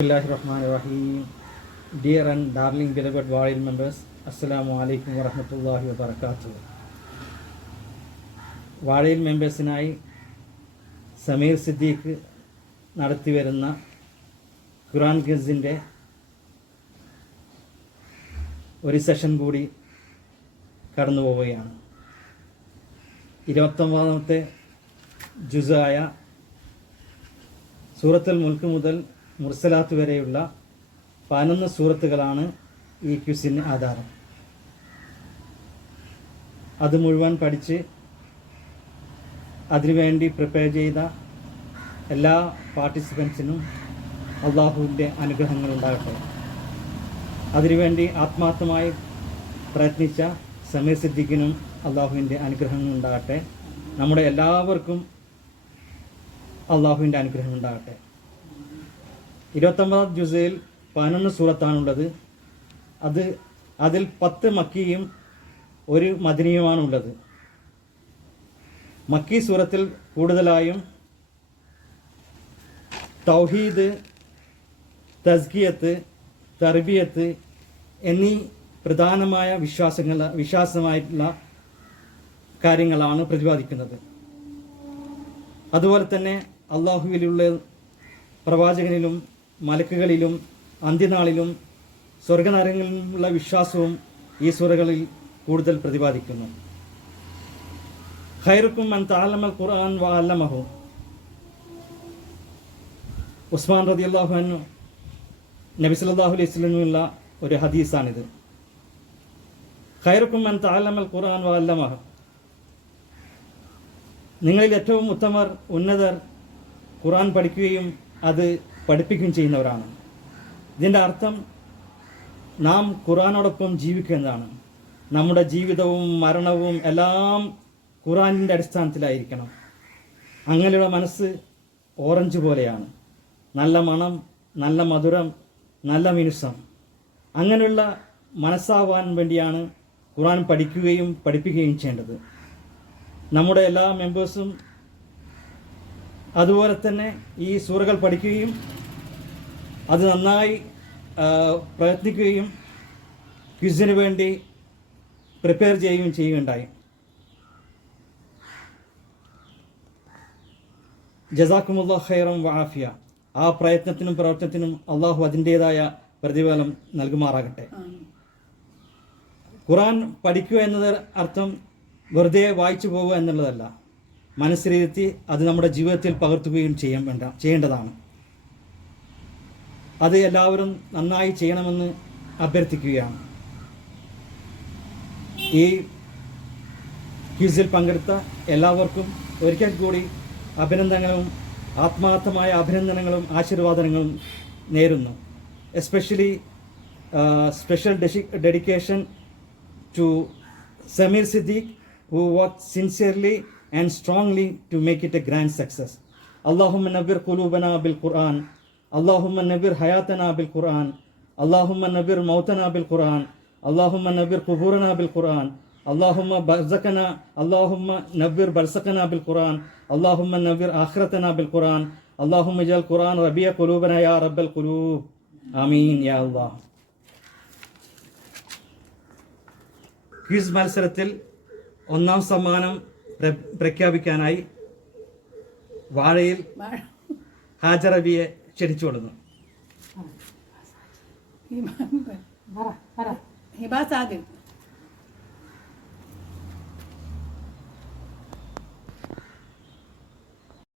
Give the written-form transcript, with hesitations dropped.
Bismillahirrahmanirrahim. Dear and darling beloved Wa'il members, Assalamu alaikum wa rahmatullahi wa barakatuh. വാഴയിൽ മെമ്പേഴ്സിനായി സമീർ സിദ്ദീഖ് നടത്തിവരുന്ന ഖുർആൻ ക്വിസിൻ്റെ ഒരു session കൂടി കടന്നു പോവുകയാണ്. 29ാമത്തെ ജുസായ സൂറത്തുൽ മുൽക്ക് മുതൽ മുർസലാത്ത് വരെയുള്ള 11 സൂറത്തുകളാണ് ഈ ക്വിസിന് ആധാരം. അത് മുഴുവൻ പഠിച്ച് അതിനുവേണ്ടി പ്രിപ്പയർ ചെയ്ത എല്ലാ പാർട്ടിസിപ്പൻസിനും അള്ളാഹുവിൻ്റെ അനുഗ്രഹങ്ങൾ ഉണ്ടാകട്ടെ. അതിനുവേണ്ടി ആത്മാർത്ഥമായി പ്രയത്നിച്ച സമീർ സിദ്ദീഖിനും അള്ളാഹുവിൻ്റെ അനുഗ്രഹങ്ങൾ ഉണ്ടാകട്ടെ. നമ്മുടെ എല്ലാവർക്കും അള്ളാഹുവിൻ്റെ അനുഗ്രഹം ഉണ്ടാകട്ടെ. 29 ജുസയിൽ 11 സൂറത്താണുള്ളത്. അതിൽ 10 മക്കിയും ഒരു മദനിയുമാണുള്ളത്. മക്കി സൂറത്തിൽ കൂടുതലായും തൗഹീദ്, തസ്കിയത്ത്, തർബിയത്ത് എന്നീ പ്രധാനമായ വിശ്വാസമായിട്ടുള്ള കാര്യങ്ങളാണ് പ്രതിപാദിക്കുന്നത്. അതുപോലെ തന്നെ അള്ളാഹുവിലുള്ള പ്രവാചകനിലും മലക്കുകളിലും അന്ത്യനാളിലും സ്വർഗനരകങ്ങളിലുമുള്ള വിശ്വാസവും ഈ സൂറകളിൽ കൂടുതൽ പ്രതിപാദിക്കുന്നു. ഖൈറുക്കും മൻ തഅല്ലമൽ ഖുർആൻ വ അല്ലമഹു. ഉസ്മാൻ റളിയല്ലാഹു അൻഹു നബി സല്ലല്ലാഹു അലൈഹി വസല്ലമിനുള്ള ഒരു ഹദീസാണിത്. ഖൈറുക്കും മൻ തഅല്ലമൽ ഖുർആൻ വ അല്ലമഹു. നിങ്ങളിൽ ഏറ്റവും ഉത്തമർ, ഉന്നതർ ഖുർആൻ പഠിക്കുകയും അത് പഠിപ്പിക്കുകയും ചെയ്യുന്നവരാണ്. ഇതിൻ്റെ അർത്ഥം നാം ഖുർആനോടൊപ്പം ജീവിക്കുക എന്നതാണ്. നമ്മുടെ ജീവിതവും മരണവും എല്ലാം ഖുർആനിൻ്റെ അടിസ്ഥാനത്തിലായിരിക്കണം. അങ്ങനെയുള്ള മനസ്സ് ഓറഞ്ച് പോലെയാണ്. നല്ല മണം, നല്ല മധുരം, നല്ല മിനുസം. അങ്ങനെയുള്ള മനസ്സാവാൻ വേണ്ടിയാണ് ഖുർആൻ പഠിക്കുകയും പഠിപ്പിക്കുകയും ചെയ്യേണ്ടത്. നമ്മുടെ എല്ലാ മെമ്പേഴ്സും അതുപോലെ തന്നെ ഈ സൂറകൾ പഠിക്കുകയും അത് നന്നായി പ്രയത്നിക്കുകയും ക്വിസിന് വേണ്ടി പ്രിപ്പയർ ചെയ്യുകയും ചെയ്യുകയുണ്ടായി. ജസാക്കുമുല്ലാഹ് ഖൈറൻ വ ആഫിയ. ആ പ്രയത്നത്തിനും പ്രവർത്തനത്തിനും അള്ളാഹു അതിൻ്റേതായ പ്രതിഫലം നൽകുമാറാകട്ടെ. ഖുർആൻ പഠിക്കുക എന്നത് അർത്ഥം വെറുതെ വായിച്ചു പോവുക എന്നുള്ളതല്ല. മനസ്സിലിരുത്തി അത് നമ്മുടെ ജീവിതത്തിൽ പകർത്തുകയും ചെയ്യേണ്ടതാണ്. അത് എല്ലാവരും നന്നായി ചെയ്യണമെന്ന് അഭ്യർത്ഥിക്കുകയാണ്. ഈ ക്വിസിൽ പങ്കെടുത്ത എല്ലാവർക്കും ഒരിക്കൽ കൂടി അഭിനന്ദനങ്ങളും ആത്മാർത്ഥമായ അഭിനന്ദനങ്ങളും ആശീർവാദങ്ങളും നേരുന്നു. Especially special dedication to Sameer Siddique who worked sincerely and strongly to make it a grand success. Allahumma nawwir qulubana bil Quran. Allahumma nawwir hayatana bil Quran. Allahumma nawwir mautana bil Quran. Allahumma nawwir quburana bil Quran. Allahumma nawwir barzakana bil Quran. Allahumma nawwir akhiratana bil Quran. Allahumma ij'al Quran rabi'a qulubana ya rabbal qulub. Amin ya Allah. Quiz മത്സരത്തിൽ 1ാം സമ്മാനം പ്രഖ്യാപിക്കാനായി വാഴയിൽ ഹാജറബിയെ ക്ഷണിച്ചു കൊടുക്കുന്നു. ഹിബ സാദിഖ്